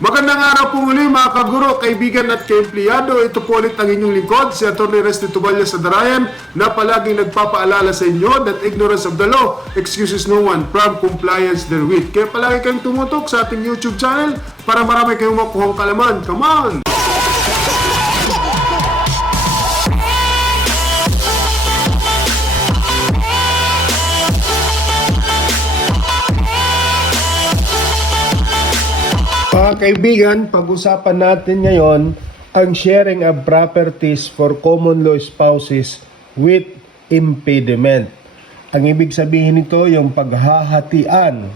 Magandang araw po muli mga kaguro, kaibigan at kaempleyado. Ito po ulit ang inyong lingkod, si Atty. Resty Tubalya sa Darayan na palaging nagpapaalala sa inyo that ignorance of the law excuses no one from compliance therewith. Kaya palagi kayong tumutok sa ating YouTube channel para marami kayong makuhang kalaman. Come on! Kaibigan, pag-usapan natin ngayon ang sharing of properties for common law spouses with impediment. Ang ibig sabihin nito yung paghahatian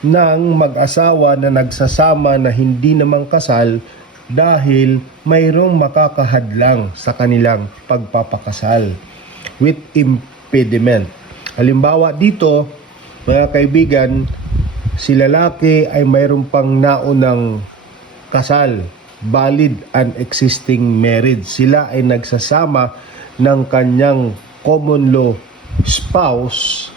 ng mag-asawa na nagsasama na hindi naman kasal dahil mayroong makakahadlang sa kanilang pagpapakasal with impediment. Halimbawa dito, mga kaibigan, si lalaki ay mayroon pang naunang kasal, valid and existing marriage. Sila ay nagsasama ng kanyang common law spouse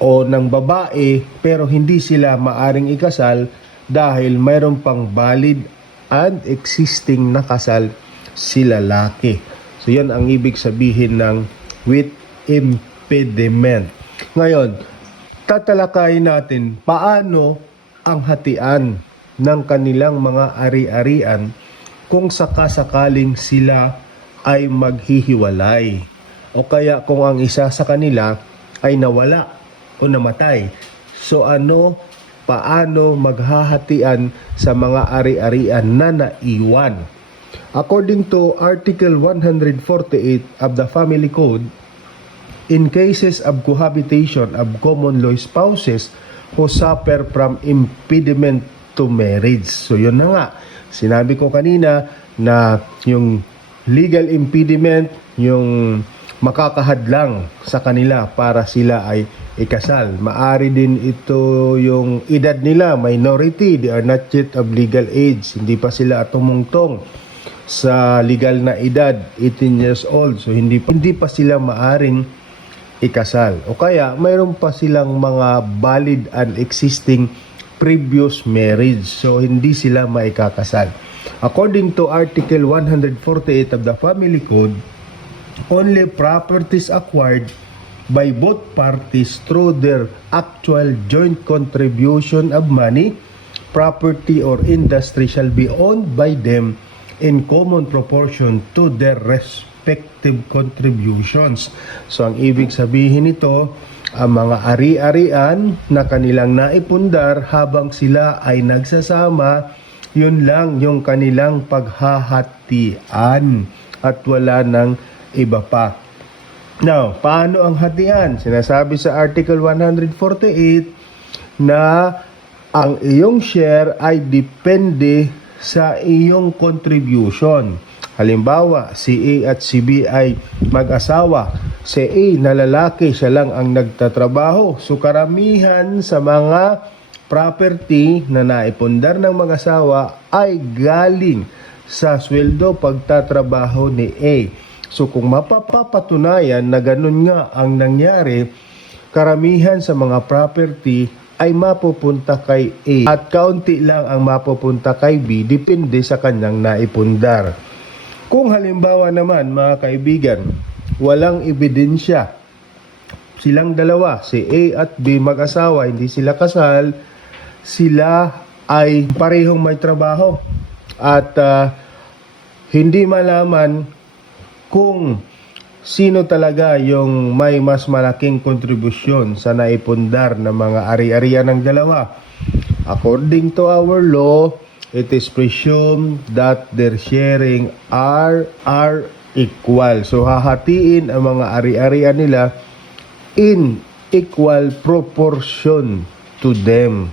o ng babae pero hindi sila maaring ikasal dahil mayroon pang valid and existing na kasal si lalaki. So yan ang ibig sabihin ng with impediment. Ngayon, tatalakayin natin paano ang hatian ng kanilang mga ari-arian kung sakasakaling sila ay maghihiwalay o kaya kung ang isa sa kanila ay nawala o namatay. So ano, paano maghahatian sa mga ari-arian na naiwan? According to Article 148 of the Family Code, in cases of cohabitation of common law spouses who suffer from impediment to marriage. So yun na nga, sinabi ko kanina na yung legal impediment, yung makakahadlang sa kanila para sila ay ikasal. Maari din ito yung edad nila, minority, they are not yet of legal age, hindi pa sila tumungtong sa legal na edad, 18 years old. So hindi hindi pa sila maaring ikasal. O kaya mayroon pa silang mga valid and existing previous marriage. So hindi sila maikakasal. According to Article 148 of the Family Code, only properties acquired by both parties through their actual joint contribution of money, property or industry shall be owned by them in common proportion to their respective contributions. So ang ibig sabihin nito, ang mga ari-arian na kanilang naipundar habang sila ay nagsasama, yun lang yung kanilang paghahatian at wala ng iba pa. Now, paano ang hatian? Sinasabi sa Article 148 na ang iyong share ay depende sa iyong contribution. Halimbawa, si A at si B ay mag-asawa. Si A na lalaki, siya lang ang nagtatrabaho. So karamihan sa mga property na naipundar ng mag-asawa ay galing sa sweldo pagtatrabaho ni A. So kung mapapatunayan na ganun nga ang nangyari, karamihan sa mga property ay mapupunta kay A at kaunti lang ang mapupunta kay B depende sa kanyang naipundar. Kung halimbawa naman mga kaibigan, walang ebidensya, silang dalawa, si A at B mag-asawa, hindi sila kasal, sila ay parehong may trabaho at ah, hindi malaman kung sino talaga yung may mas malaking kontribusyon sa naipundar ng mga ari-arian ng dalawa. According to our law, it is presumed that their sharing are are equal. So hahatiin ang mga ari-arian nila in equal proportion to them.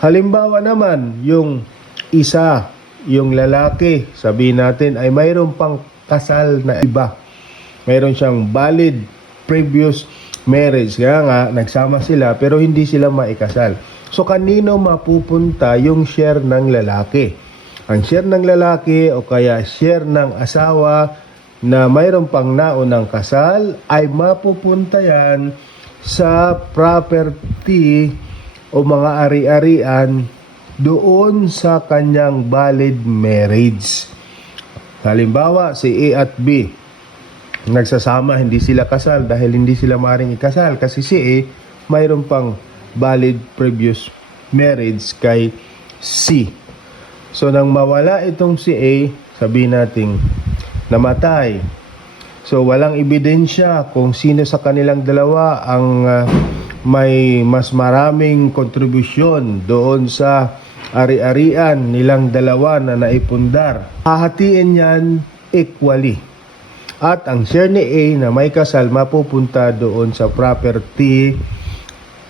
Halimbawa naman, yung isa, yung lalaki, sabihin natin ay mayroon pang kasal na iba. Mayroon siyang valid previous marriage. Kaya nga, nagsama sila pero hindi sila maikasal. So, kanino mapupunta yung share ng lalaki? Ang share ng lalaki o kaya share ng asawa na mayroon pang naunang kasal ay mapupunta yan sa property o mga ari-arian doon sa kanyang valid marriage. Halimbawa, si A at B, nagsasama, hindi sila kasal dahil hindi sila maring ikasal kasi si A mayroon pang valid previous marriage kay C. So nang mawala itong si A, sabihin nating namatay. So walang ebidensya kung sino sa kanilang dalawa ang ah, may mas maraming kontribusyon doon sa ari-arian nilang dalawa na naipundar. Hahatiin yan equally. At ang share ni A na may kasal mapupunta doon sa property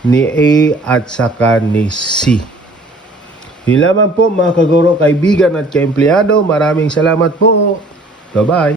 ni A at saka ni C. Yun lamang po mga kaguro, kaibigan at kaempleyado. Maraming salamat po. Bye-bye.